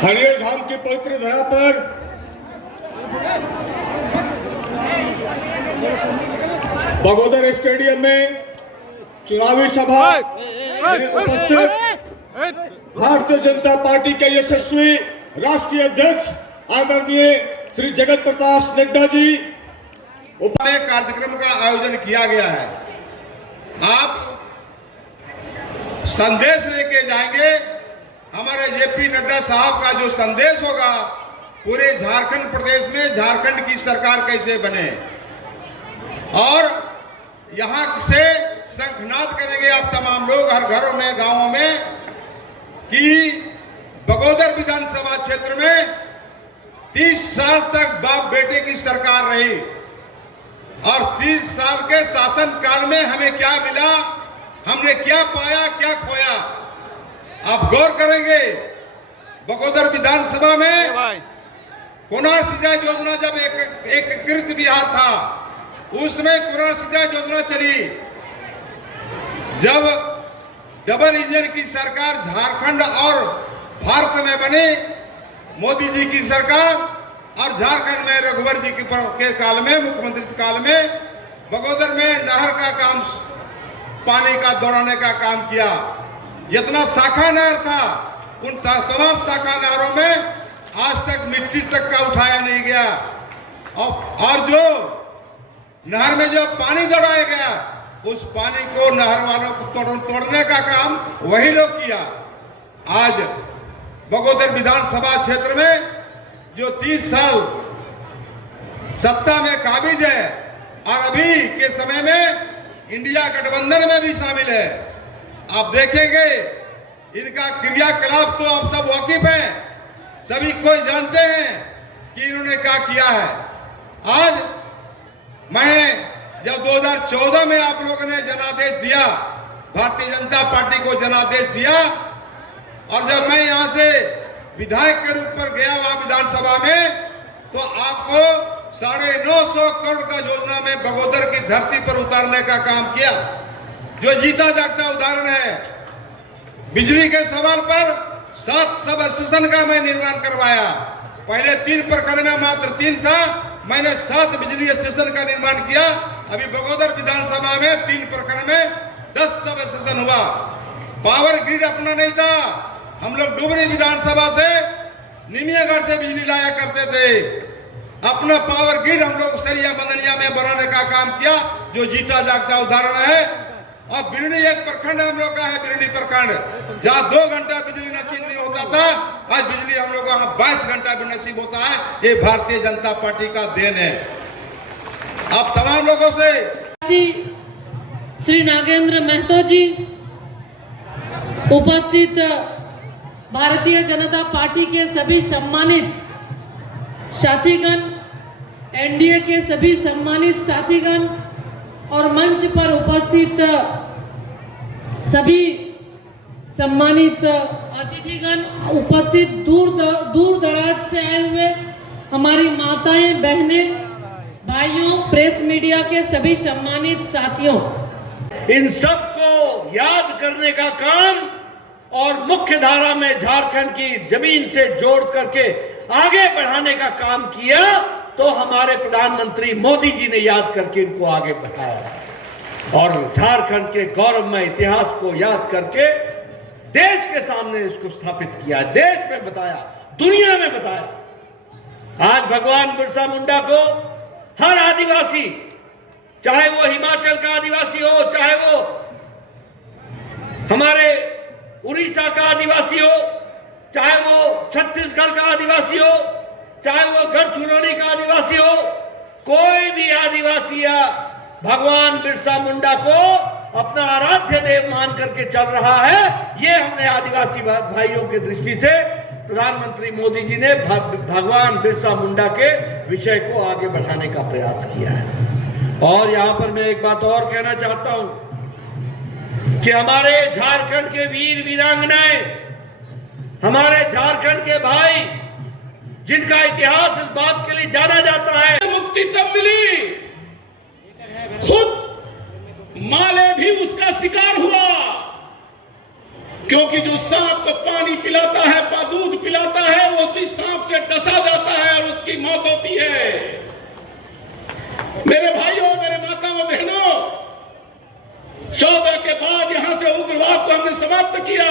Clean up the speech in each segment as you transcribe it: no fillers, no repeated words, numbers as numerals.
हरियर धाम की पवित्र धरा पर बगोदर स्टेडियम में चुनावी सभा में उपस्थित भारतीय जनता पार्टी के यशस्वी राष्ट्रीय अध्यक्ष आदरणीय श्री जगत प्रकाश नड्डा जी कार्यक्रम का आयोजन किया गया है। आप संदेश लेके जाएंगे। हमारे जेपी नड्डा साहब का जो संदेश होगा पूरे झारखंड प्रदेश में झारखंड की सरकार कैसे बने और यहां से शंखनाद करेंगे आप तमाम लोग हर घरों में गांवों में कि बगोदर विधानसभा क्षेत्र में 30 साल तक बाप बेटे की सरकार रही और 30 साल के शासन काल में हमें क्या मिला, हमने क्या पाया, क्या खोया। आप गौर करेंगे बगोदर विधानसभा में कुनार सिंचाई योजना जब एकीकृत बिहार था उसमें कुनार सिंचाई योजना चली। जब डबल इंजन की सरकार झारखंड और भारत में बनी, मोदी जी की सरकार और झारखंड में रघुवर जी के काल में मुख्यमंत्री काल में बगोदर में नहर का काम, पानी का दौड़ाने का काम किया। जितना शाखा नहर था उन तमाम शाखा नहरों में आज तक मिट्टी तक का उठाया नहीं गया और जो नहर में जो पानी दौड़ाया गया उस पानी को नहर वालों को तोड़ने का काम वही लोग किया। आज बगोदर विधानसभा क्षेत्र में जो 30 साल सत्ता में काबिज है और अभी के समय में इंडिया गठबंधन में भी शामिल है। आप देखेंगे इनका क्रियाकलाप तो आप सब वाकिफ हैं, सभी कोई जानते हैं कि इन्होंने क्या किया है। आज मैं जब 2014 में आप लोगों ने जनादेश दिया, भारतीय जनता पार्टी को जनादेश दिया और जब मैं यहां से विधायक के रूप पर गया वहां विधानसभा में तो आपको 950 करोड़ का योजना में बगोदर की धरती पर उतारने का काम किया, जो जीता जागता उदाहरण है। बिजली के सवाल पर 7 सब स्टेशन का मैं निर्माण करवाया। पहले 3 प्रखंड में मात्र 3 था, मैंने 7 बिजली स्टेशन का निर्माण किया। अभी बगोदर विधानसभा में 3 प्रखंड में 10 सब स्टेशन हुआ। पावर ग्रिड अपना नहीं था, हम लोग डुबरी विधानसभा से निमियागढ़ से बिजली लाया करते थे। अपना पावर ग्रिड हम लोग सरिया मदनिया में बनाने का काम किया, जो जीता जागता उदाहरण है। और बिरनी एक प्रखंड हम लोग का है, बिरनी प्रखंड जहाँ 2 घंटा बिजली नसीब नहीं होता था, आज बिजली हम लोग को 22 घंटा भी नसीब होता है। ये भारतीय जनता पार्टी का देन है। आप तमाम लोगों से श्री नागेंद्र महतो जी, उपस्थित भारतीय जनता पार्टी के सभी सम्मानित साथीगण, एनडीए के सभी सम्मानित साथीगण और मंच पर उपस्थित सभी सम्मानित अतिथिगण, उपस्थित दूर दराज से आए हुए हमारी माताएं, बहनें, भाइयों, प्रेस मीडिया के सभी सम्मानित साथियों, इन सबको याद करने का काम और मुख्य धारा में झारखंड की जमीन से जोड़ करके आगे बढ़ाने का काम किया तो हमारे प्रधानमंत्री मोदी जी ने याद करके इनको आगे बढ़ाया और झारखंड के गौरवमय इतिहास को याद करके देश के सामने इसको स्थापित किया, देश में बताया, दुनिया में बताया। आज भगवान बिरसा मुंडा को हर आदिवासी, चाहे वो हिमाचल का आदिवासी हो, चाहे वो हमारे उड़ीसा का आदिवासी हो, चाहे वो छत्तीसगढ़ का आदिवासी हो, चाहे वो गढ़चिरौली का आदिवासी हो, कोई भी आदिवासी या भगवान बिरसा मुंडा को अपना आराध्य देव मान करके चल रहा है। ये हमने आदिवासी भाइयों की दृष्टि से प्रधानमंत्री मोदी जी ने भगवान बिरसा मुंडा के विषय को आगे बढ़ाने का प्रयास किया है। और यहां पर मैं एक बात और कहना चाहता हूं कि हमारे झारखंड के वीर वीरांगनाएं, हमारे झारखंड के भाई, जिनका इतिहास इस बात के लिए जाना जाता है, मुक्ति तब मिली खुद माले भी उसका शिकार हुआ, क्योंकि जो सांप को पानी पिलाता है, दूध पिलाता है, समाप्त किया,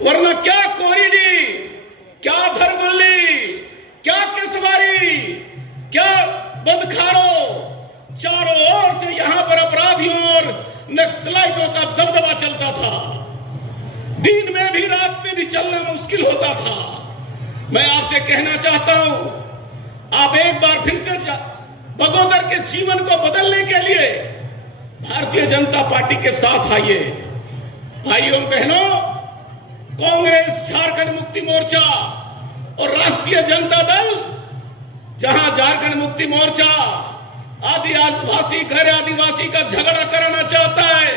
वरना क्या कोरिडी, क्या धरबुल्ली, क्या किसवारी, क्या बंदखाड़ो, चारों ओर से यहां पर अपराधियों और नक्सलाइटों का दबदबा चलता था। दिन में भी रात में भी चलना मुश्किल होता था। मैं आपसे कहना चाहता हूं, आप एक बार फिर से बगोदर के जीवन को बदलने के लिए भारतीय जनता पार्टी के साथ आइए। भाइयों बहनों, कांग्रेस, झारखंड मुक्ति मोर्चा और राष्ट्रीय जनता दल, जहां झारखंड मुक्ति मोर्चा आदिवासी गैर आदिवासी का झगड़ा कराना चाहता है,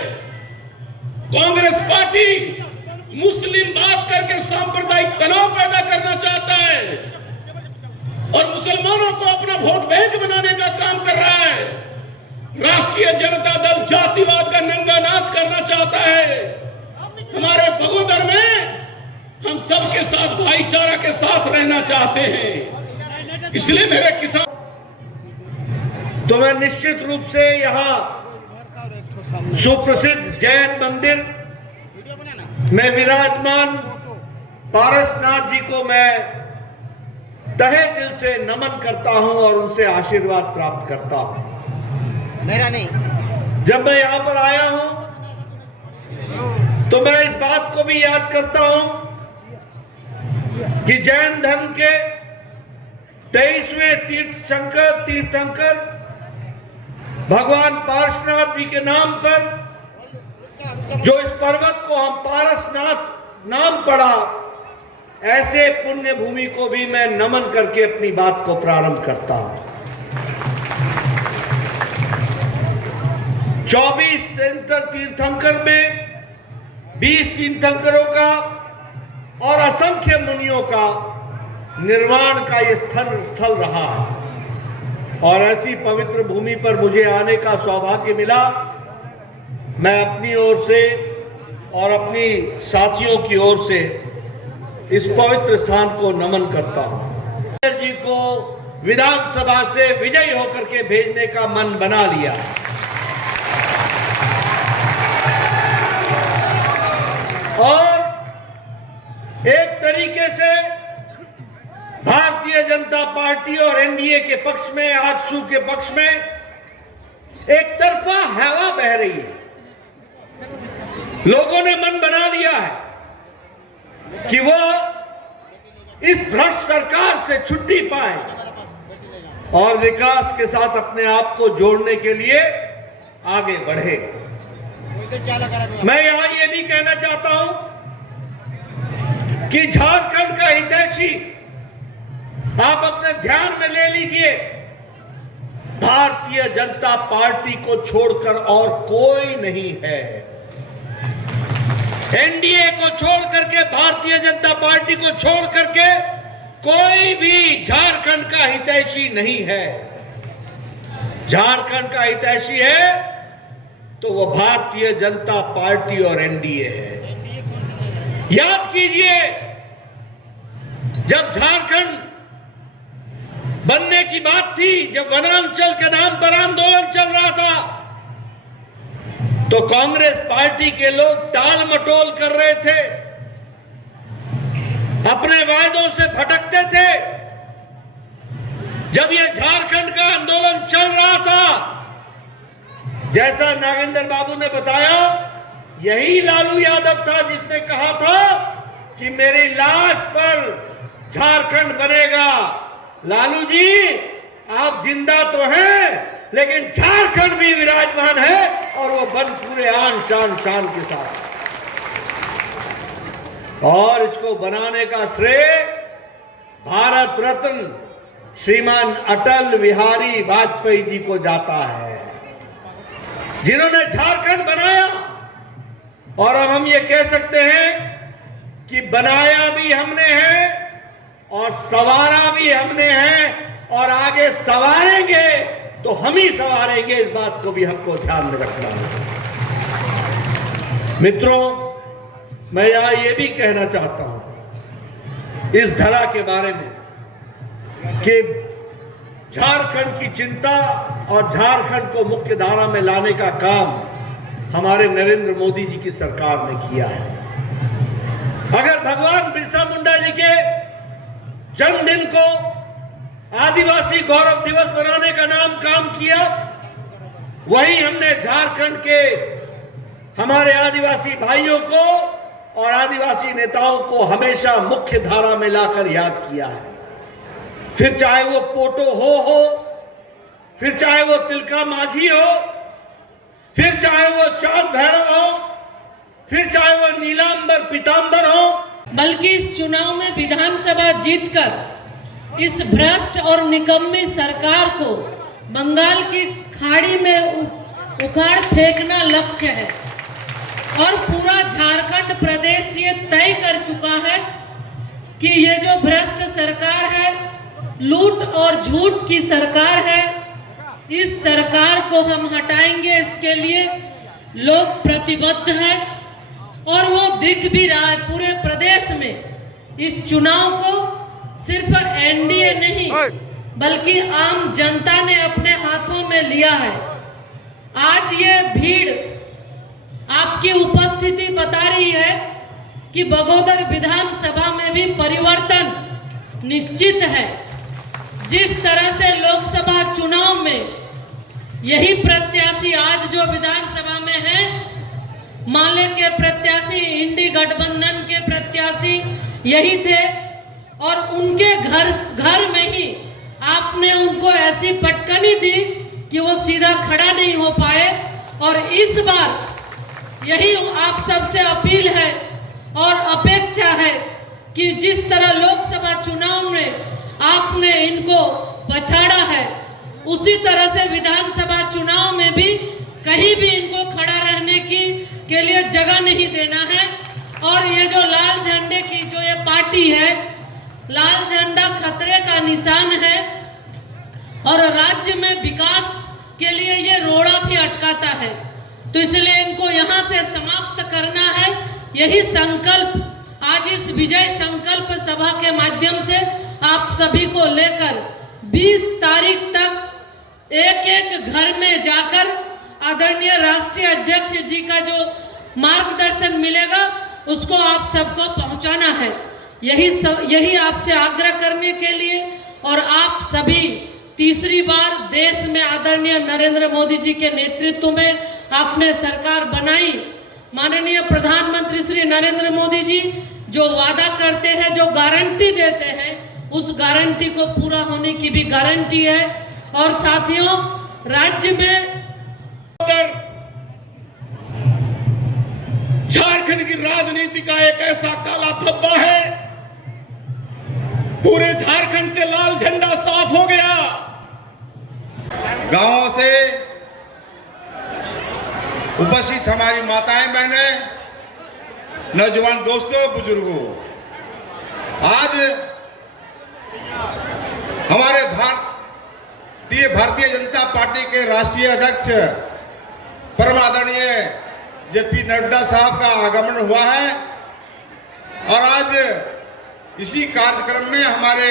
कांग्रेस पार्टी मुस्लिम बात करके सांप्रदायिक तनाव पैदा करना चाहता है और मुसलमानों को अपना वोट बैंक बनाने का काम कर रहा है। राष्ट्रीय जनता दल जातिवाद का नंगा नाच करना चाहता है। हमारे बगोदर में हम सबके साथ भाईचारा के साथ रहना चाहते हैं। इसलिए मेरे किसान, तो मैं निश्चित रूप से यहाँ सुप्रसिद्ध जैन मंदिर में विराजमान पारसनाथ जी को मैं तहे दिल से नमन करता हूं और उनसे आशीर्वाद प्राप्त करता हूं। मेरा नहीं। जब मैं यहां पर आया हूं तो मैं इस बात को भी याद करता हूं कि जैन धर्म के 23वें तीर्थंकर भगवान पारसनाथ जी के नाम पर जो इस पर्वत को हम पारसनाथ नाम पड़ा, ऐसे पुण्य भूमि को भी मैं नमन करके अपनी बात को प्रारंभ करता हूं। 24 तीर्थंकर में 20 तीर्थंकरों का और असंख्य मुनियों का निर्वाण का यह स्थल रहा है और ऐसी पवित्र भूमि पर मुझे आने का सौभाग्य मिला। मैं अपनी ओर से और अपनी साथियों की ओर से इस पवित्र स्थान को नमन करता हूं। जी को विधानसभा से विजयी होकर के भेजने का मन बना लिया और एक तरीके से भारतीय जनता पार्टी और एनडीए के पक्ष में, आजसू के पक्ष में एक तरफा हवा बह रही है। लोगों ने मन बना लिया है कि वो इस भ्रष्ट सरकार से छुट्टी पाए और विकास के साथ अपने आप को जोड़ने के लिए आगे बढ़े। मैं यहां ये भी कहना चाहता हूं कि झारखंड का हितैषी आप अपने ध्यान में ले लीजिए, भारतीय जनता पार्टी को छोड़कर और कोई नहीं है। एनडीए को छोड़ करके, भारतीय जनता पार्टी को छोड़ करके कोई भी झारखंड का हितैषी नहीं है। झारखंड का हितैषी है तो वो भारतीय जनता पार्टी और एनडीए है। याद कीजिए, जब झारखंड बनने की बात थी, जब वनांचल के नाम पर आंदोलन चल रहा था, तो कांग्रेस पार्टी के लोग टाल मटोल कर रहे थे, अपने वायदों से भटकते थे। जब ये झारखंड का आंदोलन चल रहा था, जैसा नागेंद्र बाबू ने बताया, यही लालू यादव था जिसने कहा था कि मेरी लाश पर झारखंड बनेगा। लालू जी, आप जिंदा तो हैं, लेकिन झारखंड भी विराजमान है और वो बन पूरे आन शान के साथ। और इसको बनाने का श्रेय भारत रत्न श्रीमान अटल बिहारी वाजपेयी जी को जाता है, जिन्होंने झारखंड बनाया। और अब हम ये कह सकते हैं कि बनाया भी हमने है और संवारा भी हमने है और आगे संवारेंगे तो हम ही संवारेंगे। इस बात को भी हमको ध्यान में रखना है। मित्रों, मैं यहां ये भी कहना चाहता हूं इस धरा के बारे में कि झारखंड की चिंता और झारखंड को मुख्य धारा में लाने का काम हमारे नरेंद्र मोदी जी की सरकार ने किया है। अगर भगवान बिरसा मुंडा जी के जन्मदिन को आदिवासी गौरव दिवस बनाने का नाम काम किया, वही हमने झारखंड के हमारे आदिवासी भाइयों को और आदिवासी नेताओं को हमेशा मुख्य धारा में लाकर याद किया है। फिर चाहे वो पोटो हो, फिर चाहे वो तिलका माझी हो, फिर चाहे वो चांद भैरव हो, फिर चाहे वो नीलांबर पीतांबर हो। बल्कि इस चुनाव में विधानसभा जीतकर इस भ्रष्ट और निकम्मी सरकार को बंगाल की खाड़ी में उखाड़ फेंकना लक्ष्य है। और पूरा झारखंड प्रदेश ये तय कर चुका है कि ये जो भ्रष्ट सरकार है, लूट और झूठ की सरकार है, इस सरकार को हम हटाएंगे। इसके लिए लोग प्रतिबद्ध हैं और वो दिख भी रहा है पूरे प्रदेश में। इस चुनाव को सिर्फ एनडीए नहीं बल्कि आम जनता ने अपने हाथों में लिया है। आज ये भीड़, आपकी उपस्थिति बता रही है कि बगोदर विधानसभा में भी परिवर्तन निश्चित है। जिस तरह से लोकसभा चुनाव में यही प्रत्याशी आज जो विधानसभा में है, माले के प्रत्याशी, इंडी गठबंधन के प्रत्याशी यही थे और उनके घर में ही आपने उनको ऐसी पटकनी दी कि वो सीधा खड़ा नहीं हो पाए। और इस बार यही आप सबसे अपील है और अपेक्षा है कि जिस तरह लोकसभा चुनाव में आपने इनको पछाड़ा है, उसी तरह से विधानसभा चुनाव में भी कहीं भी इनको खड़ा रहने के लिए जगह नहीं देना है। और ये जो लाल झंडे की जो ये पार्टी है, लाल झंडा खतरे का निशान है और राज्य में विकास के लिए ये रोड़ा भी अटकाता है। तो इसलिए इनको यहाँ से समाप्त करना है। यही संकल्प आज इस विजय संकल्प सभा के माध्यम से आप सभी को लेकर 20 तारीख तक एक एक घर में जाकर आदरणीय राष्ट्रीय अध्यक्ष जी का जो मार्गदर्शन मिलेगा उसको आप सबको पहुंचाना है। यही आपसे आग्रह करने के लिए, और आप सभी तीसरी बार देश में आदरणीय नरेंद्र मोदी जी के नेतृत्व में आपने सरकार बनाई। माननीय प्रधानमंत्री श्री नरेंद्र मोदी जी जो वादा करते हैं, जो गारंटी देते हैं, उस गारंटी को पूरा होने की भी गारंटी है। और साथियों, राज्य में झारखंड की राजनीति का एक ऐसा काला धब्बा है, पूरे झारखंड से लाल झंडा साफ हो गया। गांवों से उपस्थित हमारी माताएं, बहनें, नौजवान दोस्तों, बुजुर्गों, आज हमारे भारतीय जनता पार्टी के राष्ट्रीय अध्यक्ष परम आदरणीय जेपी नड्डा साहब का आगमन हुआ है। और आज इसी कार्यक्रम में हमारे